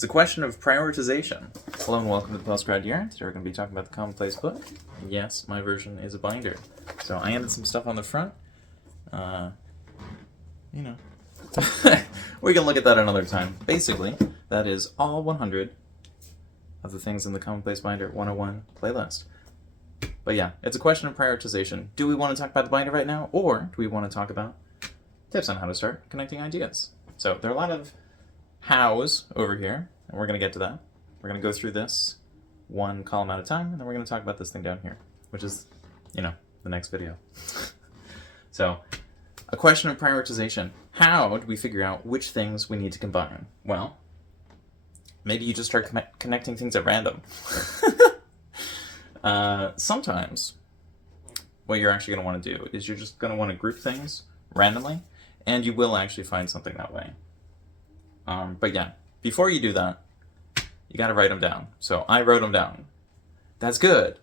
It's a question of prioritization. Hello and welcome to the Postgrad Year. Today we're going to be talking about the Commonplace book. Yes, my version is a binder. So I added some stuff on the front. You know. We can look at that another time. Basically, that is all 100 of the things in the Commonplace Binder 101 playlist. But yeah, it's a question of prioritization. Do we want to talk about the binder right now, or do we want to talk about tips on how to start connecting ideas? So there are a lot of hows over here, and we're going to get to that. We're going to go through this one column at a time, and then we're going to talk about this thing down here, which is, the next video. So, a question of prioritization. How do we figure out which things we need to combine? Well, maybe you just start connecting things at random. Sometimes, what you're actually going to want to do is you're just going to want to group things randomly, and you will actually find something that way. But yeah, before you do that, you got to write them down. So I wrote them down. That's good.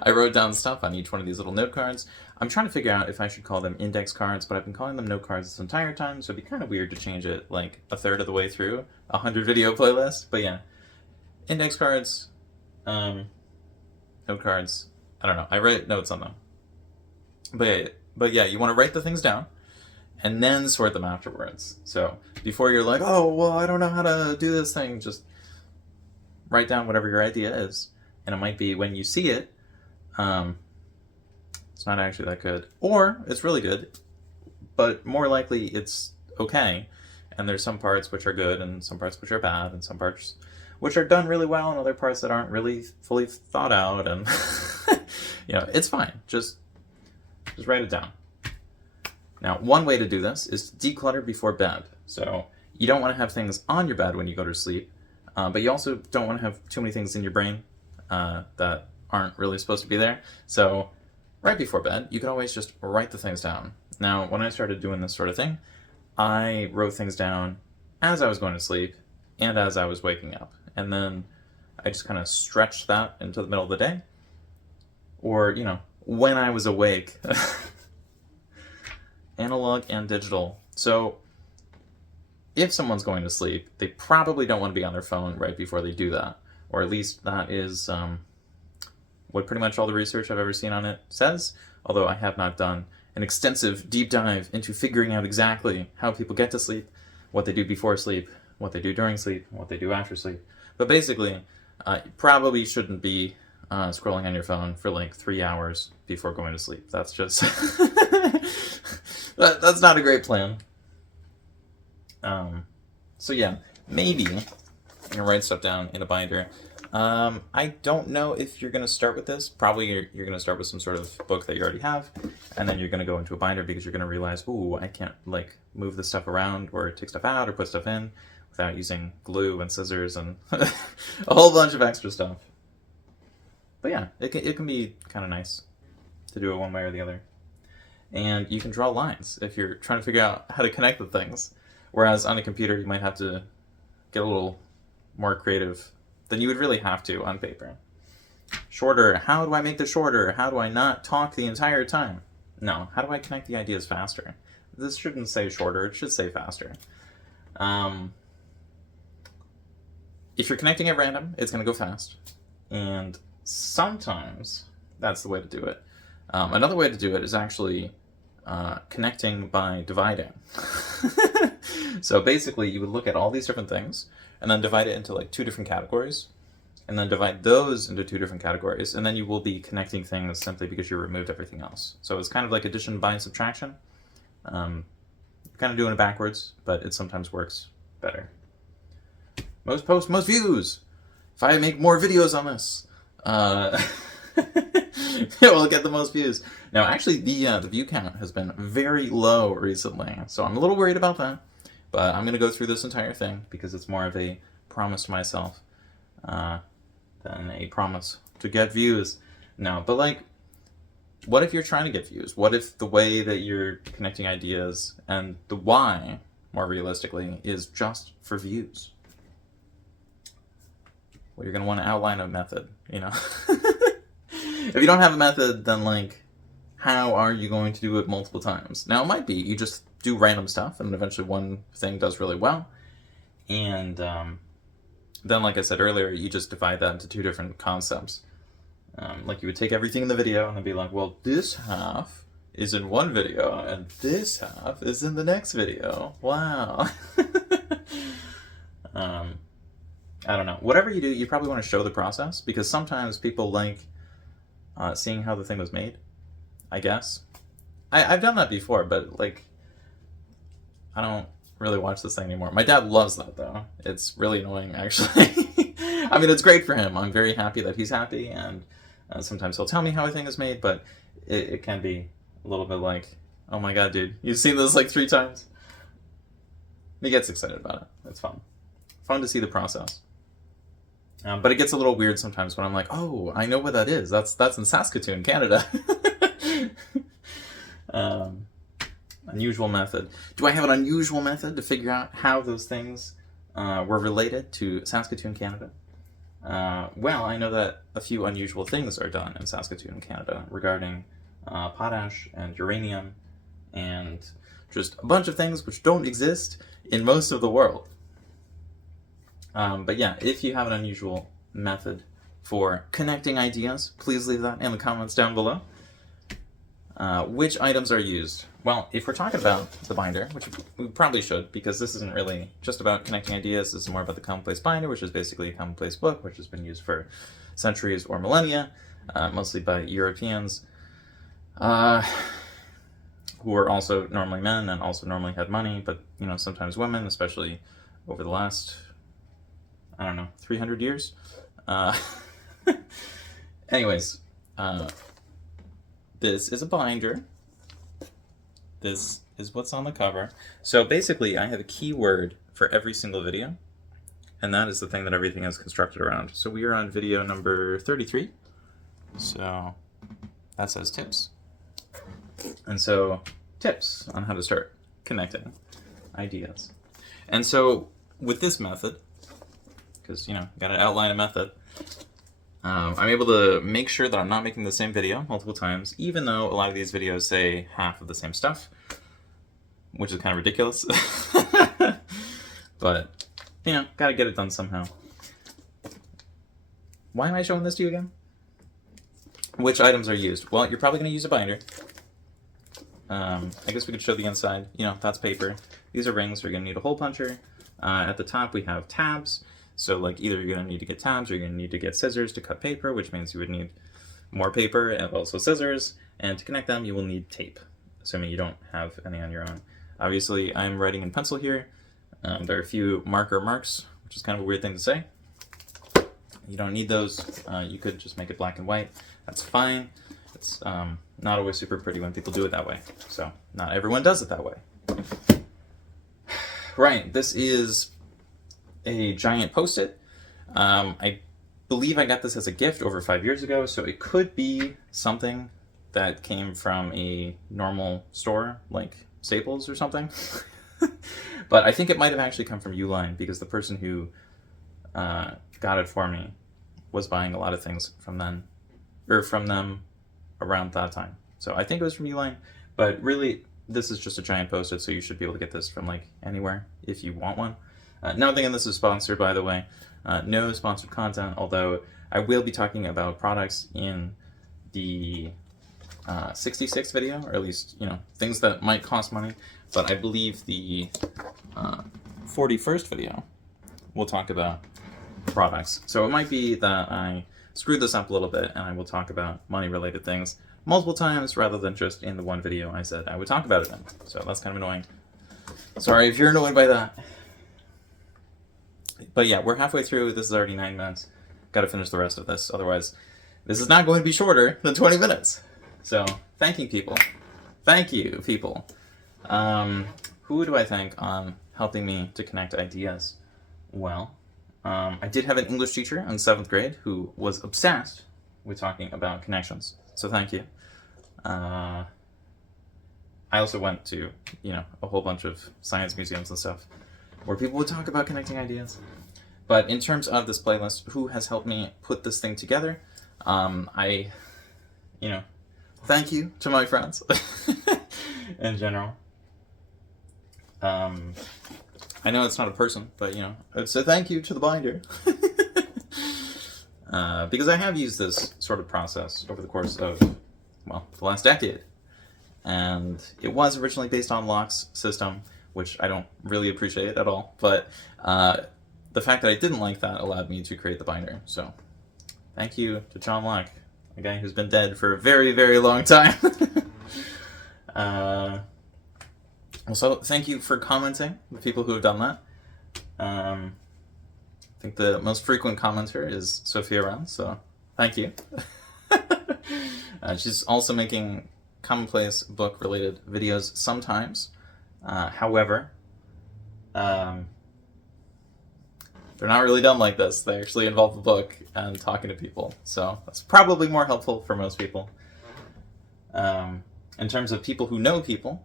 I wrote down stuff on each one of these little note cards. I'm trying to figure out if I should call them index cards, but I've been calling them note cards this entire time, so it'd be kind of weird to change it like a third of the way through a 100 video playlist. But yeah, index cards, note cards. I don't know. I write notes on them. But yeah, you want to write the things down and then sort them afterwards. So before you're like, oh, well, I don't know how to do this thing, just write down whatever your idea is. And it might be when you see it, it's not actually that good. Or it's really good, but more likely it's okay. And there's some parts which are good and some parts which are bad and some parts which are done really well and other parts that aren't really fully thought out. And, it's fine. Just write it down. Now, one way to do this is to declutter before bed. So you don't want to have things on your bed when you go to sleep, but you also don't want to have too many things in your brain that aren't really supposed to be there. So right before bed, you can always just write the things down. Now, when I started doing this sort of thing, I wrote things down as I was going to sleep and as I was waking up. And then I just kind of stretched that into the middle of the day. Or, when I was awake. Analog and digital. So if someone's going to sleep, they probably don't want to be on their phone right before they do that. Or at least that is what pretty much all the research I've ever seen on it says, although I have not done an extensive deep dive into figuring out exactly how people get to sleep, what they do before sleep, what they do during sleep, what they do after sleep. But basically, you probably shouldn't be scrolling on your phone for like 3 hours before going to sleep. That's just... that's not a great plan. So yeah, maybe you're going to write stuff down in a binder. I don't know if you're going to start with this. Probably you're going to start with some sort of book that you already have, and then you're going to go into a binder because you're going to realize, ooh, I can't move this stuff around or take stuff out or put stuff in without using glue and scissors and a whole bunch of extra stuff. But yeah, it can be kind of nice to do it one way or the other. And you can draw lines if you're trying to figure out how to connect the things. Whereas on a computer, you might have to get a little more creative than you would really have to on paper. Shorter. How do I make this shorter? How do I not talk the entire time? No. How do I connect the ideas faster? This shouldn't say shorter. It should say faster. If you're connecting at random, it's going to go fast. And sometimes that's the way to do it. Another way to do it is actually connecting by dividing. So basically, you would look at all these different things, and then divide it into 2 different categories, and then divide those into 2 different categories, and then you will be connecting things simply because you removed everything else. So it's kind of like addition by subtraction. You're kind of doing it backwards, but it sometimes works better. Most posts, most views! If I make more videos on this, it will get the most views. Now, actually, the view count has been very low recently, so I'm a little worried about that. But I'm going to go through this entire thing because it's more of a promise to myself than a promise to get views. No, but what if you're trying to get views? What if the way that you're connecting ideas and the why, more realistically, is just for views? Well, you're going to want to outline a method, If you don't have a method, then how are you going to do it multiple times? Now, it might be you just do random stuff, and eventually one thing does really well. And then, like I said earlier, you just divide that into two different concepts. Like you would take everything in the video and then be like, well, this half is in one video and this half is in the next video. Wow. I don't know. Whatever you do, you probably want to show the process, because sometimes people like seeing how the thing was made, I guess. I've done that before, but like, I don't really watch this thing anymore. My dad loves that, though. It's really annoying, actually. I mean, it's great for him. I'm very happy that he's happy, and sometimes he'll tell me how a thing is made, but it can be a little bit like, oh my god, dude, you've seen this like 3 times? He gets excited about it. It's fun. Fun to see the process. But it gets a little weird sometimes when I'm like, oh, I know what that is. That's in Saskatoon, Canada. Unusual method. Do I have an unusual method to figure out how those things were related to Saskatoon, Canada? Well, I know that a few unusual things are done in Saskatoon, Canada regarding potash and uranium and just a bunch of things which don't exist in most of the world. But yeah, if you have an unusual method for connecting ideas, please leave that in the comments down below. Which items are used? Well, if we're talking about the binder, which we probably should, because this isn't really just about connecting ideas, this is more about the Commonplace binder, which is basically a Commonplace book, which has been used for centuries or millennia, mostly by Europeans, who are also normally men and also normally had money, but, you know, sometimes women, especially over the last, I don't know, 300 years? Anyways, this is a binder. This is what's on the cover. So basically, I have a keyword for every single video, and that is the thing that everything is constructed around. So we are on video number 33. So that says tips. And so tips on how to start connecting ideas. And so with this method, because, you know, got to outline a method, I'm able to make sure that I'm not making the same video multiple times, even though a lot of these videos say half of the same stuff, which is kind of ridiculous. But, you know, gotta get it done somehow. Why am I showing this to you again? Which items are used? Well, you're probably going to use a binder. I guess we could show the inside. You know, that's paper. These are rings. We're going to need a hole puncher. At the top, we have tabs. So, like, either you're going to need to get tabs or you're going to need to get scissors to cut paper, which means you would need more paper and also scissors. And to connect them, you will need tape, assuming you don't have any on your own. Obviously, I'm writing in pencil here. There are a few marker marks, which is kind of a weird thing to say. You don't need those. You could just make it black and white. That's fine. It's not always super pretty when people do it that way. So, not everyone does it that way. Right, this is a giant Post-it. I believe I got this as a gift over 5 years ago, so it could be something that came from a normal store, like Staples or something. But I think it might have actually come from Uline, because the person who got it for me was buying a lot of things from them around that time. So I think it was from Uline, but really this is just a giant Post-it, so you should be able to get this from like anywhere if you want one. Not thinking this is sponsored, by the way. No sponsored content, although I will be talking about products in the 66 video, or at least, you know, things that might cost money. But I believe the 41st video we'll talk about products. So it might be that I screwed this up a little bit and I will talk about money-related things multiple times rather than just in the one video I said I would talk about it in. So that's kind of annoying. Sorry if you're annoyed by that. But yeah, we're halfway through. This is already 9 minutes. Got to finish the rest of this. Otherwise, this is not going to be shorter than 20 minutes. So, thank you, people. Thank you, people. Who do I thank on helping me to connect ideas? Well, I did have an English teacher in 7th grade who was obsessed with talking about connections. So thank you. I also went to, you know, a whole bunch of science museums and stuff where people would talk about connecting ideas. But in terms of this playlist, who has helped me put this thing together? You know, thank you to my friends in general. I I know it's not a person, but I'd say thank you to the binder. Because I have used this sort of process over the course of, well, the last decade. And it was originally based on Locke's system, which I don't really appreciate at all. But the fact that I didn't like that allowed me to create the binder. So thank you to John Locke, a guy who's been dead for a very, very long time. Also, thank you for commenting, the people who have done that. I think the most frequent commenter is Sophia Wren, so thank you. She's also making Commonplace book-related videos sometimes. However, they're not really done like this. They actually involve the book and talking to people, so that's probably more helpful for most people. In terms of people who know people,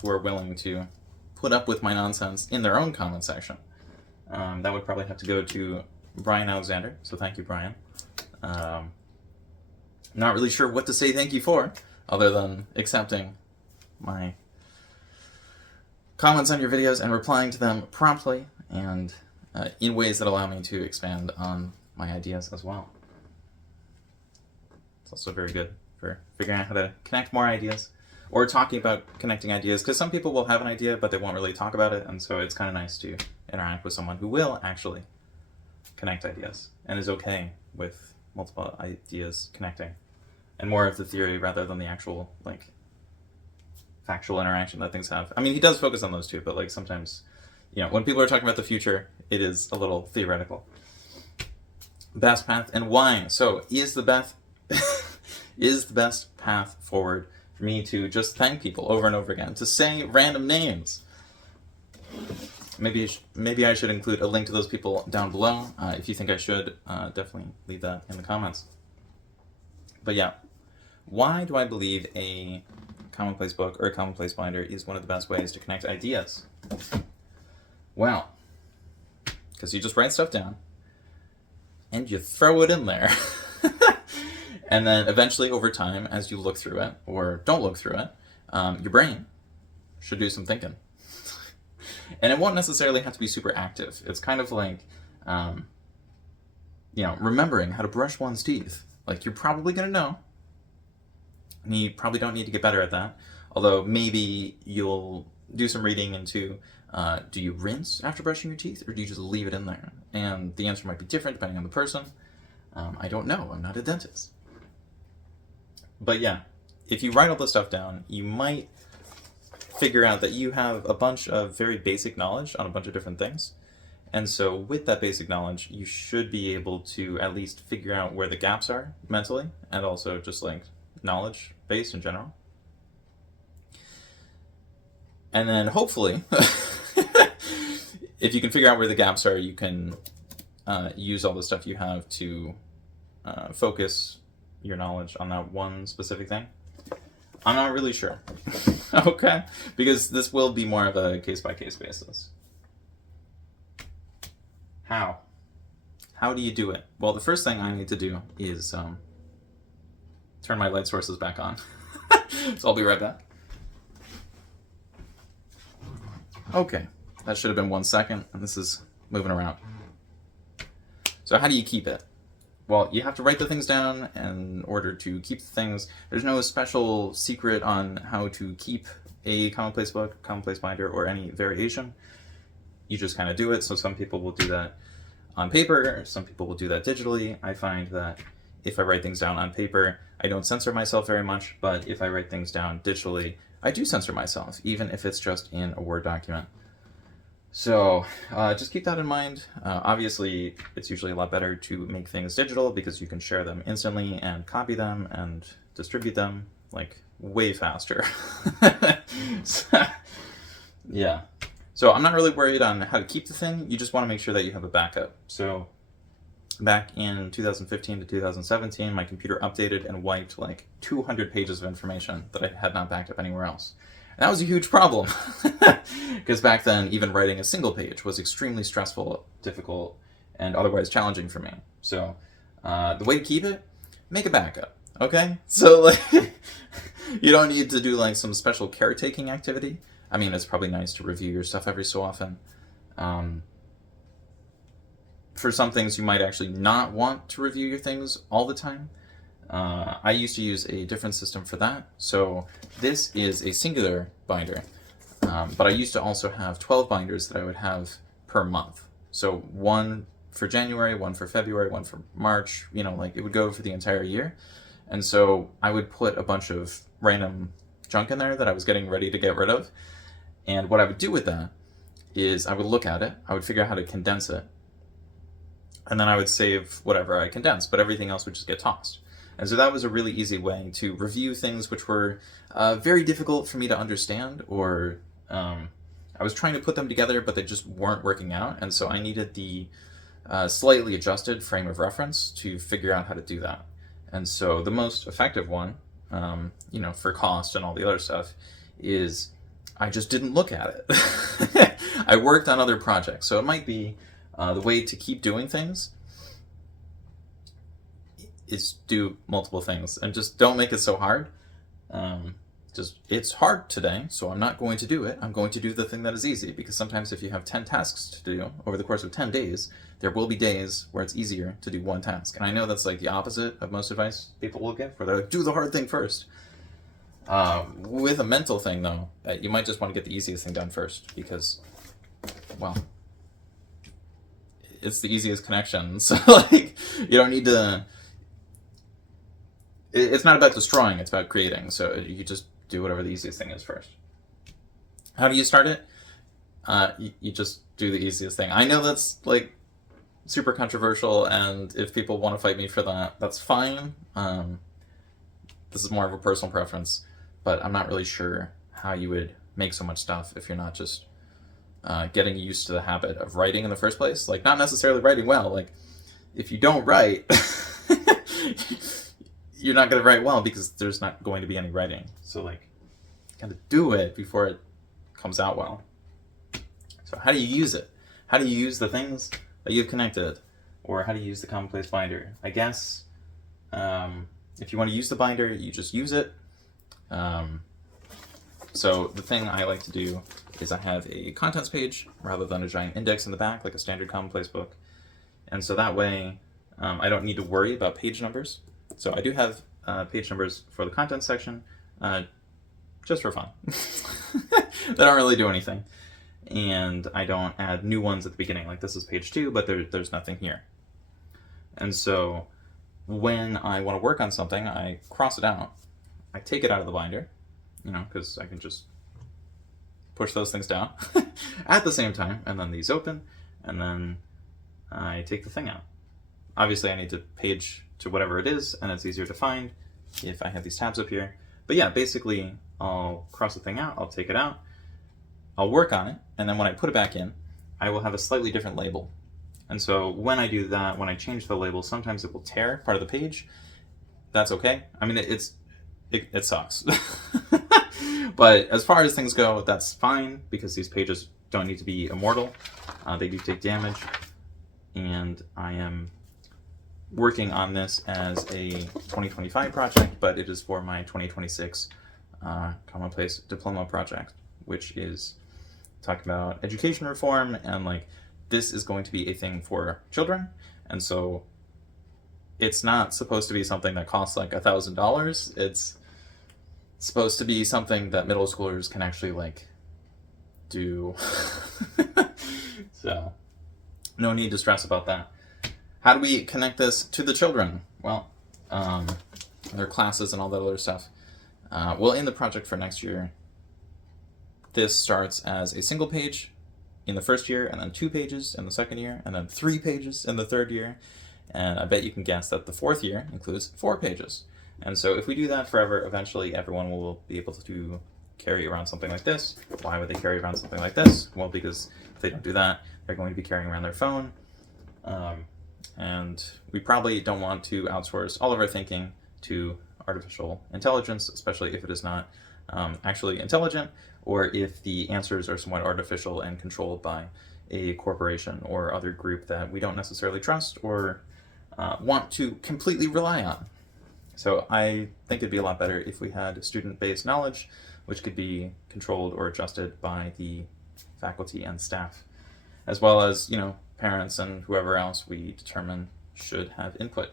who are willing to put up with my nonsense in their own comment section, that would probably have to go to Brian Alexander, so thank you, Brian. Not really sure what to say thank you for, other than accepting my comments on your videos and replying to them promptly and in ways that allow me to expand on my ideas as well. It's also very good for figuring out how to connect more ideas, or talking about connecting ideas, because some people will have an idea but they won't really talk about it, and so it's kind of nice to interact with someone who will actually connect ideas and is okay with multiple ideas connecting, and more of the theory rather than the actual factual interaction that things have. I mean, he does focus on those too, but sometimes, when people are talking about the future, it is a little theoretical. Best path and why. So is the best path forward for me to just thank people over and over again, to say random names? Maybe I should include a link to those people down below. If you think I should, definitely leave that in the comments. But yeah, why do I believe a Commonplace book or a Commonplace binder is one of the best ways to connect ideas? Well, because you just write stuff down and you throw it in there. And then eventually over time, as you look through it or don't look through it, your brain should do some thinking. And it won't necessarily have to be super active. It's kind of like, remembering how to brush one's teeth. You're probably going to know. And you probably don't need to get better at that. Although maybe you'll do some reading into, do you rinse after brushing your teeth, or do you just leave it in there? And the answer might be different depending on the person. I don't know. I'm not a dentist. But yeah, if you write all this stuff down, you might figure out that you have a bunch of very basic knowledge on a bunch of different things. And so with that basic knowledge, you should be able to at least figure out where the gaps are mentally, and also just knowledge base in general. And then hopefully, if you can figure out where the gaps are, you can use all the stuff you have to focus your knowledge on that one specific thing. I'm not really sure. Okay? Because this will be more of a case-by-case basis. How? How do you do it? Well, the first thing I need to do is turn my light sources back on. So I'll be right back. Okay, that should have been 1 second, and this is moving around. So how do you keep it? Well, you have to write the things down in order to keep the things. There's no special secret on how to keep a Commonplace book, Commonplace binder, or any variation. You just kind of do it. So some people will do that on paper, some people will do that digitally. I find that if I write things down on paper, I don't censor myself very much, but if I write things down digitally, I do censor myself, even if it's just in a Word document. So just keep that in mind. Obviously, it's usually a lot better to make things digital because you can share them instantly and copy them and distribute them way faster. Yeah. So I'm not really worried on how to keep the thing. You just want to make sure that you have a backup. So back in 2015 to 2017, my computer updated and wiped 200 pages of information that I had not backed up anywhere else. And that was a huge problem, because back then, even writing a single page was extremely stressful, difficult, and otherwise challenging for me. So the way to keep it, make a backup, okay? So you don't need to do some special caretaking activity. I mean, it's probably nice to review your stuff every so often, Um, for some things, you might actually not want to review your things all the time. I used to use a different system for that. So this is a singular binder, but I used to also have 12 binders that I would have per month. So one for January, one for February, one for March, like it would go for the entire year. And so I would put a bunch of random junk in there that I was getting ready to get rid of. And what I would do with that is I would look at it, I would figure out how to condense it, and then I would save whatever I condensed, but everything else would just get tossed. And so that was a really easy way to review things which were very difficult for me to understand, or I was trying to put them together, but they just weren't working out. And so I needed the slightly adjusted frame of reference to figure out how to do that. And so the most effective one, for cost and all the other stuff, is I just didn't look at it. I worked on other projects. So it might be the way to keep doing things is do multiple things and just don't make it so hard. It's hard today, so I'm not going to do it. I'm going to do the thing that is easy, because sometimes if you have 10 tasks to do over the course of 10 days, there will be days where it's easier to do one task. And I know that's like the opposite of most advice people will give, where they're like, do the hard thing first. With a mental thing, though, you might just want to get the easiest thing done first, because, well, it's the easiest connection. So, you don't need to... It's not about destroying, it's about creating. So you just do whatever the easiest thing is first. How do you start it? You just do the easiest thing. I know that's, super controversial, and if people want to fight me for that, that's fine. This is more of a personal preference, but I'm not really sure how you would make so much stuff if you're not just getting used to the habit of writing in the first place. Not necessarily writing well. If you don't write, you're not going to write well, because there's not going to be any writing. So, gotta do it before it comes out well. So how do you use it? How do you use the things that you've connected? Or how do you use the Commonplace binder? I guess if you want to use the binder, you just use it. So the thing I like to do is I have a contents page rather than a giant index in the back, like a standard Commonplace book. And so that way I don't need to worry about page numbers. So I do have page numbers for the content section, just for fun. They don't really do anything. And I don't add new ones at the beginning, like this is page 2, but there's nothing here. And so when I want to work on something, I cross it out. I take it out of the binder, because I can just push those things down at the same time, and then these open, and then I take the thing out. Obviously, I need to page to whatever it is, and it's easier to find if I have these tabs up here. But yeah, basically, I'll cross the thing out, I'll take it out, I'll work on it, and then when I put it back in, I will have a slightly different label. And so when I do that, when I change the label, sometimes it will tear part of the page. That's okay. I mean, it sucks. But as far as things go, that's fine, because these pages don't need to be immortal. They do take damage, and I am working on this as a 2025 project, but it is for my 2026 Commonplace diploma project, which is talking about education reform, and this is going to be a thing for children. And so it's not supposed to be something that costs $1,000. It's supposed to be something that middle schoolers can actually do. So no need to stress about that. How do we connect this to the children? Well, their classes and all that other stuff. Well, in the project for next year, this starts as a single page in the first year, and then 2 pages in the second year, and then 3 pages in the third year. And I bet you can guess that the fourth year includes 4 pages. And so if we do that forever, eventually everyone will be able to carry around something like this. Why would they carry around something like this? Well, because if they don't do that, they're going to be carrying around their phone. And we probably don't want to outsource all of our thinking to artificial intelligence, especially if it is not actually intelligent, or if the answers are somewhat artificial and controlled by a corporation or other group that we don't necessarily trust or want to completely rely on. So I think it'd be a lot better if we had student-based knowledge, which could be controlled or adjusted by the faculty and staff. as well as, parents and whoever else we determine should have input.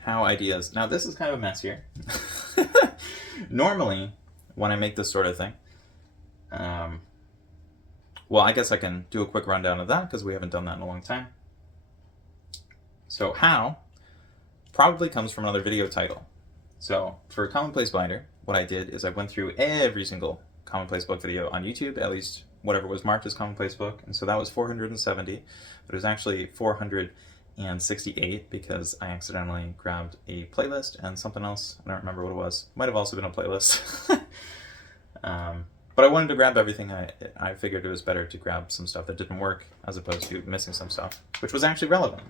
How ideas. Now, this is kind of a mess here. Normally, when I make this sort of thing, well, I guess I can do a quick rundown of that because we haven't done that in a long time. So how probably comes from another video title. So for Commonplace Binder, what I did is I went through every single Commonplace book video on YouTube, at least whatever was marked as Commonplace book, and so that was 470, but it was actually 468 because I accidentally grabbed a playlist and something else. I don't remember what it was. Might have also been a playlist. But I wanted to grab everything. I figured it was better to grab some stuff that didn't work as opposed to missing some stuff, which was actually relevant.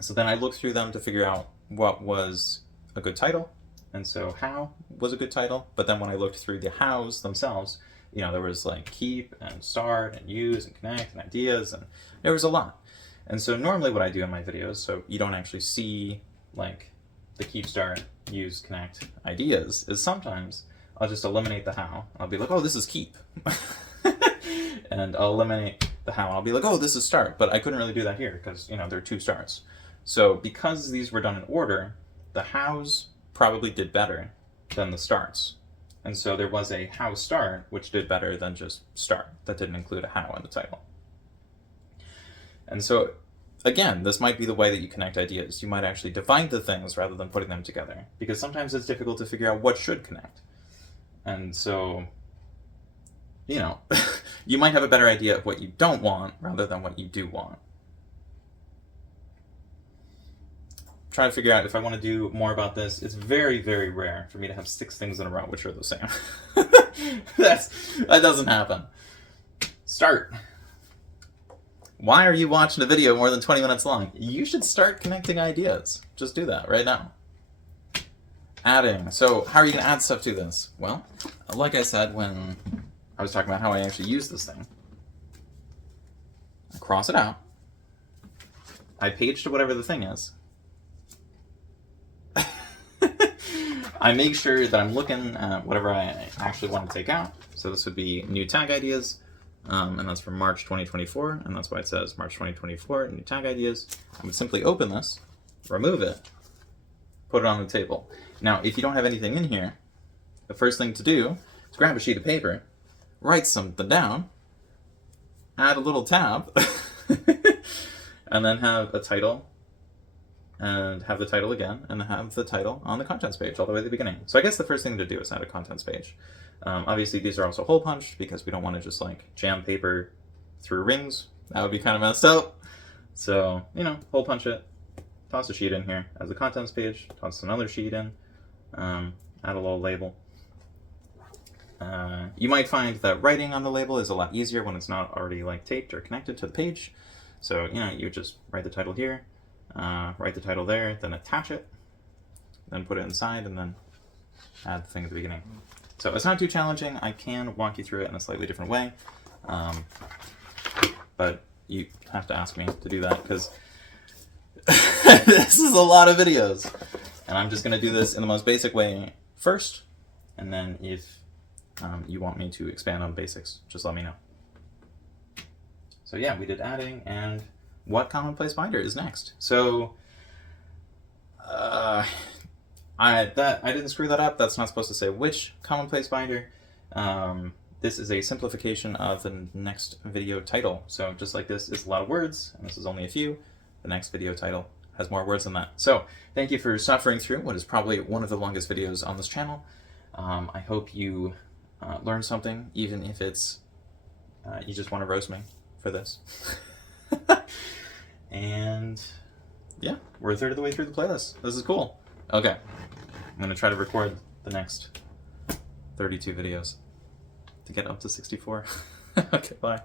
So then I looked through them to figure out what was a good title, and so how was a good title. But then when I looked through the hows themselves, there was like keep and start and use and connect and ideas, and there was a lot. And so normally what I do in my videos, so you don't actually see like the keep, start, use, connect, ideas, is sometimes I'll just eliminate the how. I'll be like, oh, this is keep. And I'll eliminate the how. I'll be like, oh, this is start. But I couldn't really do that here because, there are two starts. So because these were done in order, the hows probably did better than the starts. And so there was a how start, which did better than just start. That didn't include a how in the title. And so, again, this might be the way that you connect ideas. You might actually divide the things rather than putting them together. Because sometimes it's difficult to figure out what should connect. And so, you might have a better idea of what you don't want rather than what you do want. Try to figure out if I want to do more about this. It's very, very rare for me to have 6 things in a row which are the same. That doesn't happen. Start. Why are you watching a video more than 20 minutes long? You should start connecting ideas. Just do that right now. Adding. So how are you going to add stuff to this? Well, like I said when I was talking about how I actually use this thing, I cross it out. I page to whatever the thing is. I make sure that I'm looking at whatever I actually want to take out. So this would be new tag ideas, and that's from March 2024, and that's why it says March 2024, new tag ideas. I would simply open this, remove it, put it on the table. Now, if you don't have anything in here, the first thing to do is grab a sheet of paper, write something down, add a little tab, and then have a title, and have the title again, and have the title on the contents page all the way at the beginning. So I guess the first thing to do is add a contents page. Obviously, these are also hole punched because we don't want to just like jam paper through rings. That would be kind of messed up. So, hole punch it, toss a sheet in here as the contents page, toss another sheet in, add a little label. You might find that writing on the label is a lot easier when it's not already like taped or connected to the page. So, you just write the title here, write the title there, then attach it, then put it inside, and then add the thing at the beginning. So it's not too challenging. I can walk you through it in a slightly different way, but you have to ask me to do that because this is a lot of videos, and I'm just going to do this in the most basic way first, and then if you want me to expand on basics, just let me know. So yeah, we did adding, and what Commonplace Binder is next. So I didn't screw that up. That's not supposed to say which Commonplace Binder. This is a simplification of the next video title. So just like this is a lot of words, and this is only a few, the next video title has more words than that. So thank you for suffering through what is probably one of the longest videos on this channel. I hope you learned something, even if it's you just want to roast me for this. And yeah, we're a third of the way through the playlist. This is cool. Okay, I'm going to try to record the next 32 videos to get up to 64. Okay, bye.